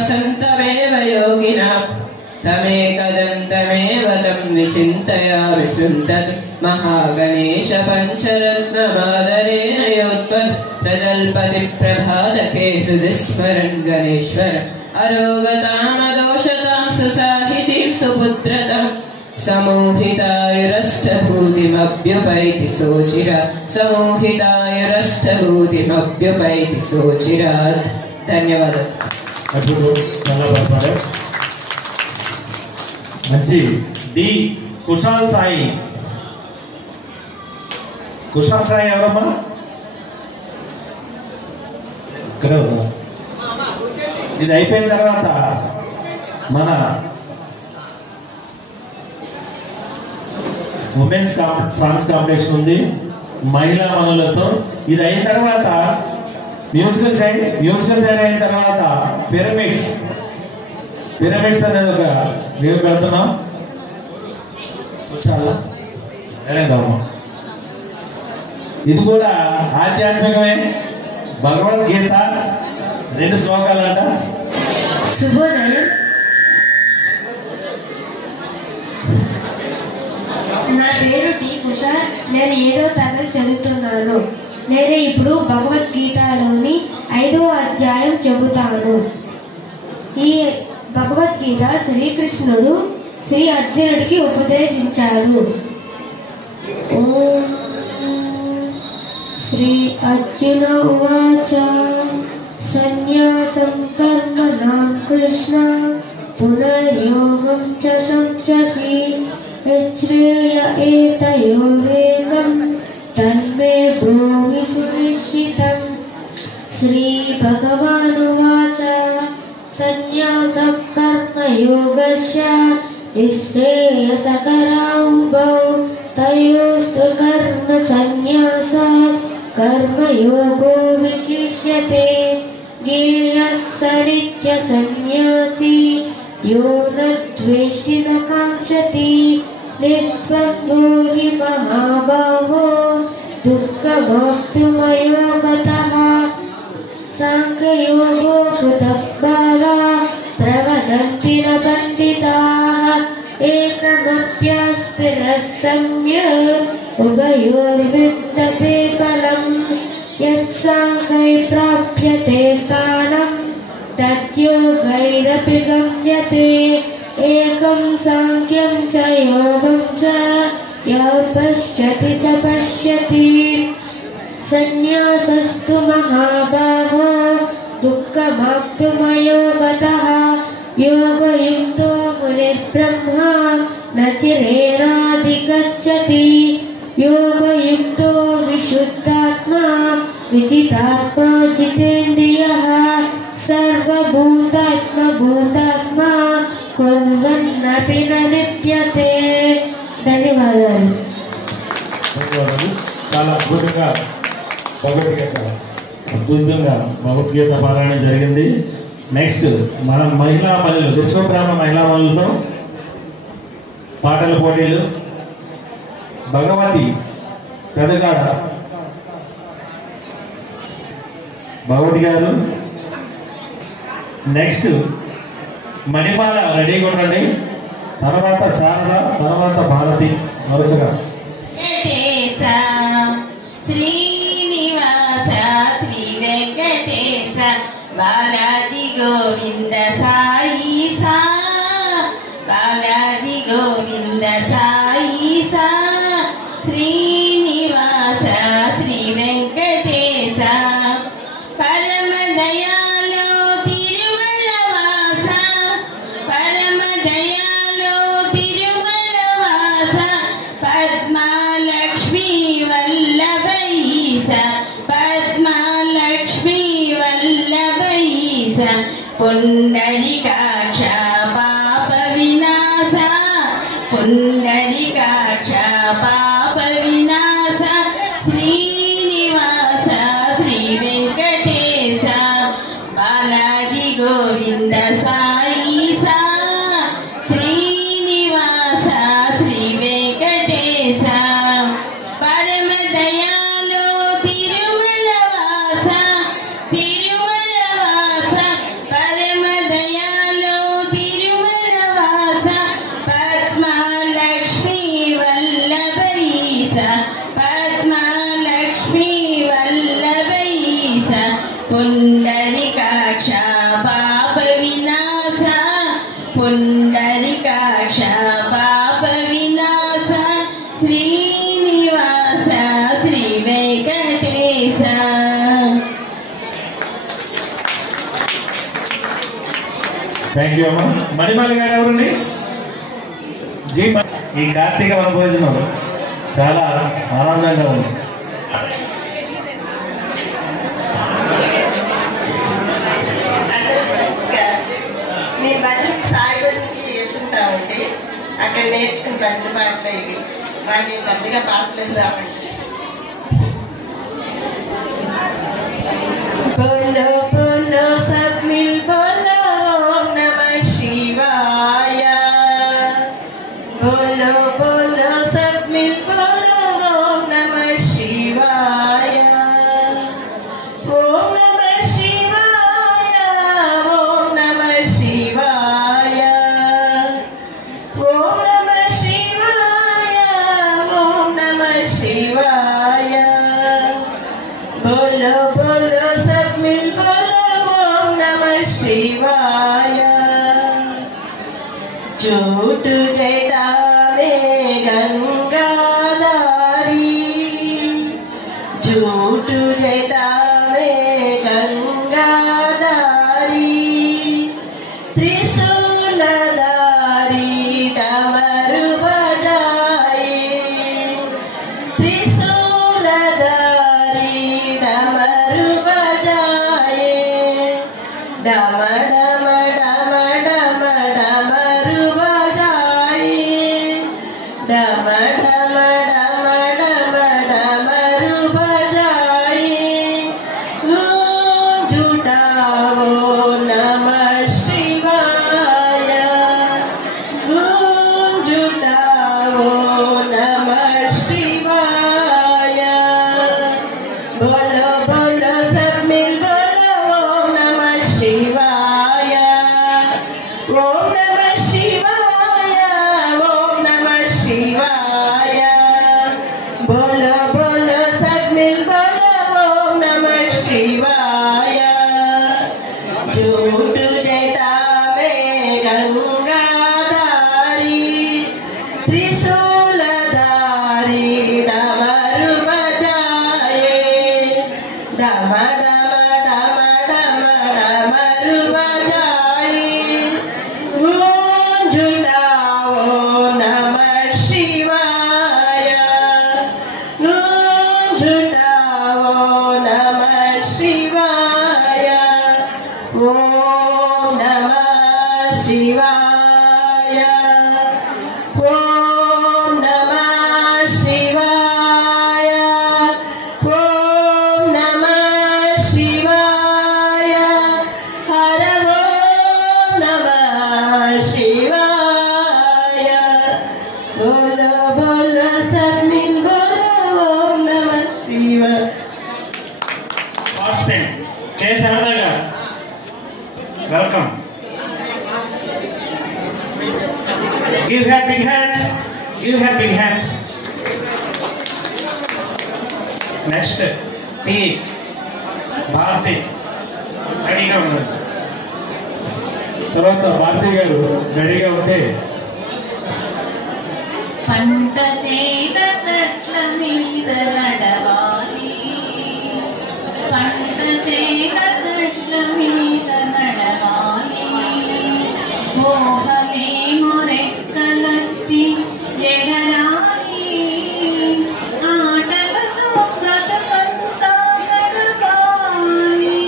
वसन्तमेव योगिनां तमेकदन्तमेव तं विचिन्तयामि सन्ततं महागणेशपञ्चरत्नमादरेण योत्पन् प्रजल्पतिप्रभातके हृदि स्मरन् गणेश्वर अरोगतामदोषतां सुसाहितीं सुपुत्रतां समोहितायुरष्टभूतिमभ्युपैति सोचिरात् समोहितायुरष्टभूतिमभ्युपैति सोचिरात् ధన్యవాదాలు. మంచి డి కుషాల్ సాయి. కుషాల్ సాయి ఎవరమ్మా? ఇక్కడ ఇది అయిపోయిన తర్వాత మన ఉమెన్స్ సాంగ్స్ కాంపిటీషన్ ఉంది మహిళా మనులతో. ఇది అయిన తర్వాత మ్యూజికల్ చైర్ అయిన తర్వాత పిరమిడ్స్ అనేది ఒక మేము పెడుతున్నాం. ఇది కూడా ఆధ్యాత్మికమే. భగవద్గీత 2 శ్లోకాలంట. శుభోదయం. నా పేరు టి కుషార్. నేను 7వ తరగతి చదువుతున్నాను. నేను ఇప్పుడు భగవద్గీతలోని 5వ అధ్యాయం చెబుతాను. ఈ భగవద్గీత శ్రీకృష్ణుడు శ్రీ అర్జునుడికి ఉపదేశించాడు. ఓం శ్రీ అర్జున ఉవాచ సన్యాసం కర్మణాం కృష్ణ పునర్యోగం చ సంశసి యచ్ఛ్రేయ ఏతయోరేకం తన్మే బ్రూహి సునిశ్చితం. శ్రీ భగవానువాచ సన్యాసః కర్మయోగస్య నిశ్రేయసకరావుభౌ తయోస్తు కర్మ సన్యాసాత్ కర్మయోగో విశిష్యతే. జ్ఞేయః స నిత్య సన్యాసీ యో న ద్వేష్టి న కాంక్షతి. నిర్ద్వంద్వో హి మహాబాహో దుఃఖమోక్తుమయో గతః. సాంఖ్యయోగో పృథక్ బాలా ప్రవదంతి న పండితాః. ఏకమప్యస్థిరః సమ్యక్ ఉభయోర్విద్యతే ఫలం. యత్సాంఖ్యై ప్రాప్యతే స్థానం తద్యోగైరపి గమ్యతే. ఏకం సాంఖ్యం చ యోగం చ యః పశ్యతి స పశ్యతి. సన్యాసస్తు మహాబాహో దుఃఖమాప్తుమయో గతః. యోగయుక్తో మునిర్బ్రహ్మా న చిరేణాధిగచ్చతి. యోగయుక్తో విశుద్ధాత్మా విజితాత్మా జితేంద్రియః. సర్వభూతాత్మా కుర్వన్నపి న లిప్యతే. ధన్యవాదాలు. చాలా అద్భుతంగా భగవద్గీత పారాయణ జరిగింది. నెక్స్ట్ మన మహిళా మనులు విశ్వబ్రాహ్మణ మహిళా మనులతో పాటల పోటీలు. భగవతి పెదగాడ భగవతి గారు. నెక్స్ట్ మణిమాల రెడీగా ఉండండి. తర్వాత శారద, తర్వాత భారతి వరుసగా. శ్రీనివాస శ్రీ వెంకటేశ బాలాజీ గోవింద సాయి సా. బాలాజీ గోవింద సాయి సా. శ్రీనివాస శ్రీ వెంకటేశ పరమ దయాలో తిరుమల వాస. పరమ దయాలో తిరుమల వాస. పద్మాలక్ష్మీ వల్లభైస. పద్మాలక్ష్మీ వల్లభైస. పుండరీకాక్ష పాప వినాశ. పుండరీకాక్ష పాప వినాశ. శ్రీనివాస శ్రీ వెంకటేశ బాలాజీ గోవింద సాయి సా. శ్రీనివాస శ్రీ వెంకటేశ పరమ దయాలో తిరుమల వాస. తిరుమల వాస పరమ దయ పుండరికాక్ష పాప వినాశ శ్రీనివాస శ్రీ వెంకటేశ. థ్యాంక్ యూ అమ్మా. మణిమాల గారు ఎవరండి? ఈ కార్తీక వన భోజనం చాలా ఆనందంగా ఉంది. మేము భజనకి సాయి భజనకి వెళ్తుంటామండి. అక్కడ నేర్చుకుని భజన పాటలు ఇవి వాటిని పెద్దగా పాటలేదు రావండి. బోలో బోలో సబ్ మిల్ బోలో ఓం నమః శివాయ. బోలో బోలో సబ్ మిల్ బోలో ఓం నమః శివాయ. ఓం నమః శివాయ. ఓం నమః శివాయ. ఓం నమః శివాయ. ఓం నమః శివాయ. बोलो बोलो सब मिल बोलो ओम नमः शिवाय. झूठ जटा में गंगाधारी, झूठ जटा में गंगाधारी, त्रिशूलधारी डमरू बजाए, त्रिशूलधारी डमरू बजाए, डम डम डम डम डमरू बजाए, डम डम डम डम डमरू बजाए. झूठाओ नमः शिवाय. झूठाओ नमः शिवाय. बोलो बोलो सब मिल बोलो ओम नमः शिवाय. ओम नमः शिवाय. ओम नमः शिवाय. बोलो बोलो सब मिल बोलो ओम नमः शिवाय. झूठ जटा में गंगाधारी, त्रिशूलधारी डमरू बजाए, डम डम डम डम डमरू बजाए. झूठाओ नमः शिवाय. झूठाओ नमः शिवाय. ओम नमः शिवाय. ओम नमः शिवाय. ओम नमः शिवाय. हर ओम नमः शिवाय. बोलो बोलो सब मिल बोलो ओम नमः शिवाय. ఫస్ట్ టైం కే శారదా గారు welcome. Give her big hands. Give her big hands. Next T Bharati రెడీగా ఉన్నారు. తర్వాత భారతి గారు రెడీగా ఉంటే పంట చేల గట్ల మీద నడవాలి, పంట చేల గట్ల మీద నడవాలి. మోహలేమో రెక్కలొచ్చి ఎగరాలి, ఆటలతో బ్రతుకంతా గడపాలి,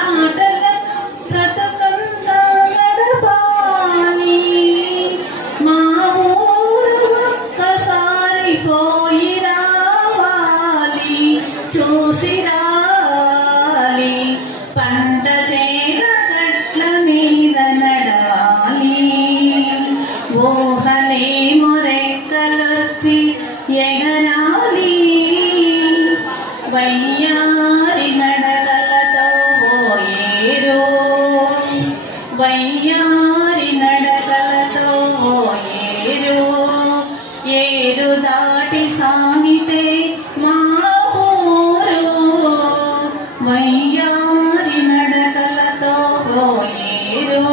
ఆటలతో బ్రతుకంతా గడపాలి. మా ఊరు ఒక్కసారి పోయి రావాలి, చూసి రావాలి. పంట చేల గట్ల మీద నడవాలి, ఊహలేమో రెక్కలొచ్చి ఎగరాలి. వయ్యారి నడకలతో పోయేరు, వయ్యారి నడకలతో పోయేరు. ఏరు దాటి సాగితే మా ఊరు, వయ్యారి నడకలతో పోయేరు.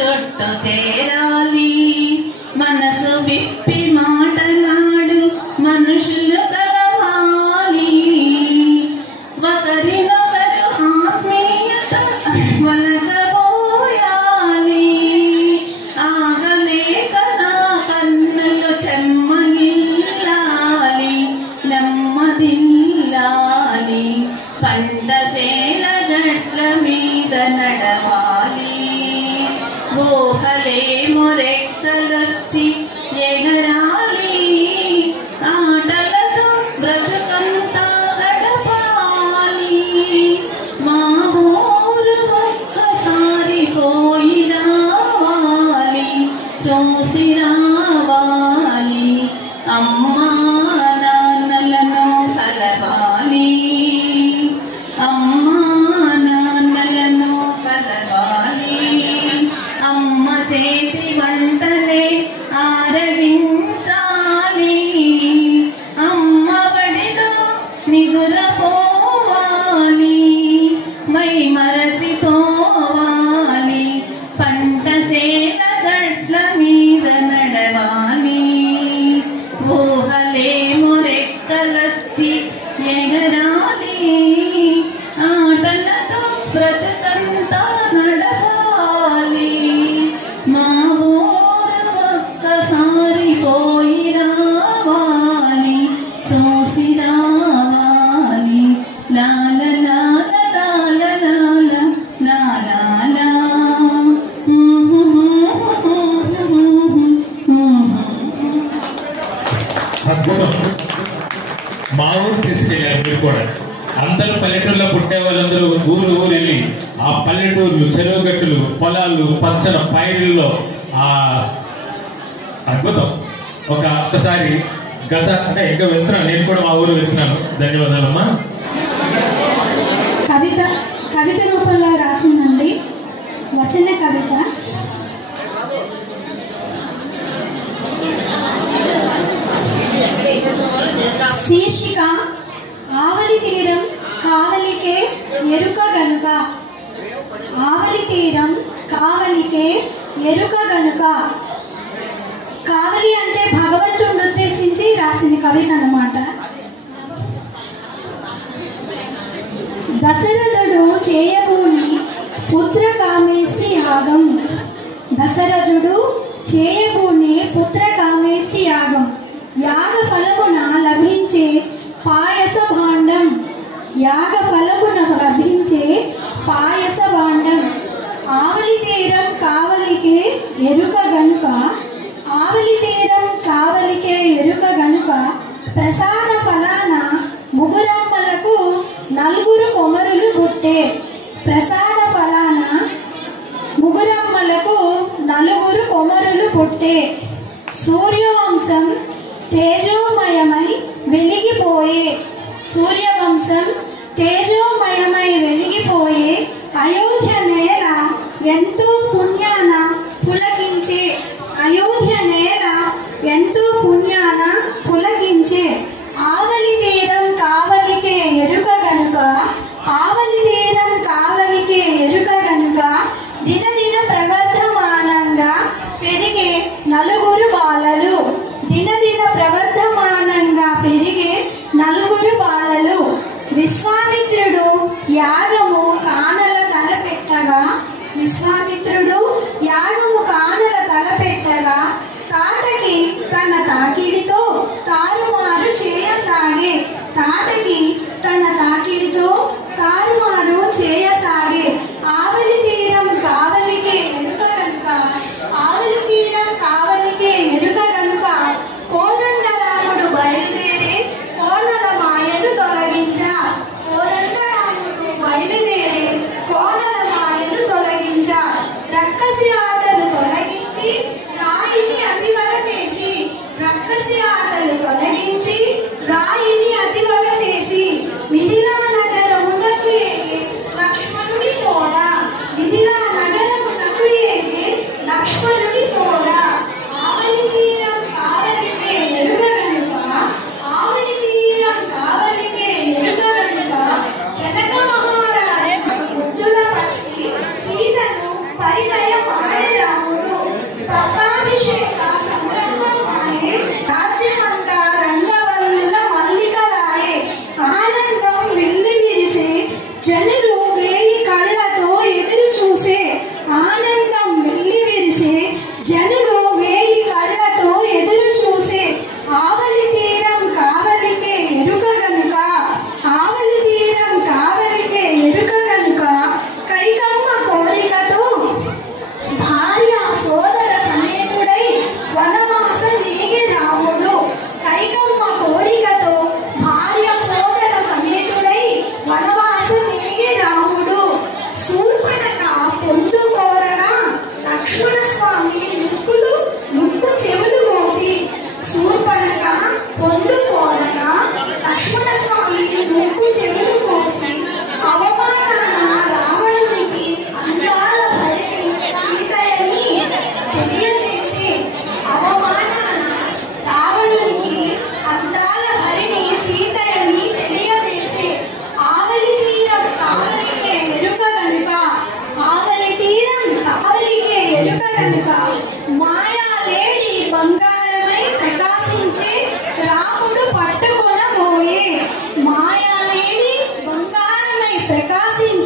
చుట్టూ చేరాలి. మనసు విప్పి మాటలాడు మనుషులు కలవాలి. ఒకరినొకరు ఆత్మీయత వలకబోయాలి. ఆగలేక నా కన్నులు చెమ్మగిల్లాలి. నెమ్మదిల్లాలి. పంట చేల గట్ల మీద నడవాలి. ఊహలేమో రెక్కలొచ్చి ఎగరాలి. ఆటలతో బ్రతుకంతా గడపాలి. మా ఊరు ఒక్కసారి పోయి రావాలి. చూసి రావాలి. అమ్మా నాన్నలను కలవాలి. అమ్మా నాన్నలను కలవాలి. అమ్మ చేతి వంటలే ఆరగించాలి. అమ్మ బడిలో నిగురపోవాలి. మై మరచిపోవాలి. పంట చేల గట్ల మీద నడవాలి. ఊహలేమో రెక్కలొచ్చి ఎగరాలి. ఆటలతో బ్రతుకంతా నడవాలి. మా ఊరు ఒక్కసారి పోయి రావాలి. చూసి రావాలి. లాల లాల లాల లాల లాల అద్భుతం. మా ఊరు తీసుకెళ్ళారు మీరు కూడా. అందరూ పల్లెటూరులో పుట్టే వాళ్ళందరూ ఊరు వెళ్ళి ఆ పల్లెటూర్లు, చెరువుగట్టులు, పొలాలు, పచ్చల పైరుల్లో ఆ అద్భుతం. ఒక్కసారి అంటే ఇంకా వెళ్తున్నాను, నేను కూడా మా ఊరు వెళ్తున్నాను. ధన్యవాదాలమ్మా. కవిత రూపంలో రాసిందండి. వచన కవిత. శీర్షిక ఆవలి తీరం కావలికే ఎరుక గనుక. ఆవలి తీరం కావలికే ఎరుక గనుక. కావలి అంటే భగవంతుడిని ఉద్దేశించి రాసిన కవిత అన్నమాట. దశరథుడు చేయబూని పుత్ర కామేష్టి యాగం. దశరథుడు చేయబూని పుత్ర కామేష్టి యాగం. యాగ ఫలమున లభించే పాయస భాండం. యాగ ఫలమున లభించే పాయస భాండం. ఆవలి తీరం కావలికే ఎరుక గనుక. ఆవలి తీరం కావలికే ఎరుక గనుక. ప్రసాద ఫలాన ముగురమ్మలకు నలుగురు కొమరులు పుట్టే. ప్రసాద ఫలాన ముగురమ్మలకు నలుగురు కొమరులు పుట్టే. సూర్యవంశం తేజోమయమై వెలిగిపోయే. సూర్యవంశం తేజోమయమై వెలిగిపోయే. అయోధ్య నేల ఎంతో పుణ్యాన పులకించే. అయోధ్య నేల ఎంతో పుణ్యాన పులకించే. ఆవలి తీరం కావలికే ఎరుక గనుక. ఆవలి తీరం కావలికే ఎరుక గనుక. దినదిన ప్రవర్ధమానంగా పెరిగే నలుగురు బాలలు. దినదిన ప్రవర్ధమానంగా పెరిగే నలుగురు బాలలు. విశ్వామిత్రుడు యాగము కానల తలపెట్టగా. విశ్వామిత్రుడు యాగము కానల తలపెట్టగా తాటకి తన తాకిడితో తారుమారు చేయసాగే. తాటకి తన తాకిడితో తారుమారు చేయసాగే. ఆవలి తీరం కావలికే ఎరుక గనుక. ఆవలి తీరం కావలికే ఎరుక గనుక. కోదండరాముడు బయలుదేరే కోనల మాయను తొలగించా. కోదండరాముడు బయలుదేరే కోనల మాయను తొలగించా.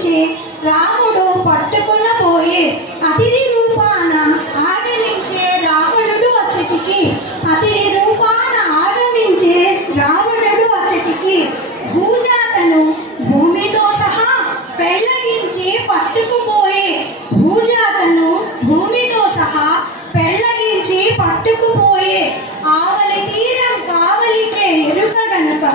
పెళ్ళగించి రాముడు పట్టుకున్న పోయే అతిథి రూపాన ఆగమించే రావణుడు అచటికి అతిథి రూపాన ఆగమించే రావణుడు అచటికి భూజాతను భూమితో సహా పెళ్ళగించి పట్టుకుపోయే భూజాతను భూమితో సహా పెళ్ళగించి పట్టుకుపోయే ఆవలి తీరం కావలికే ఎరుక గనుక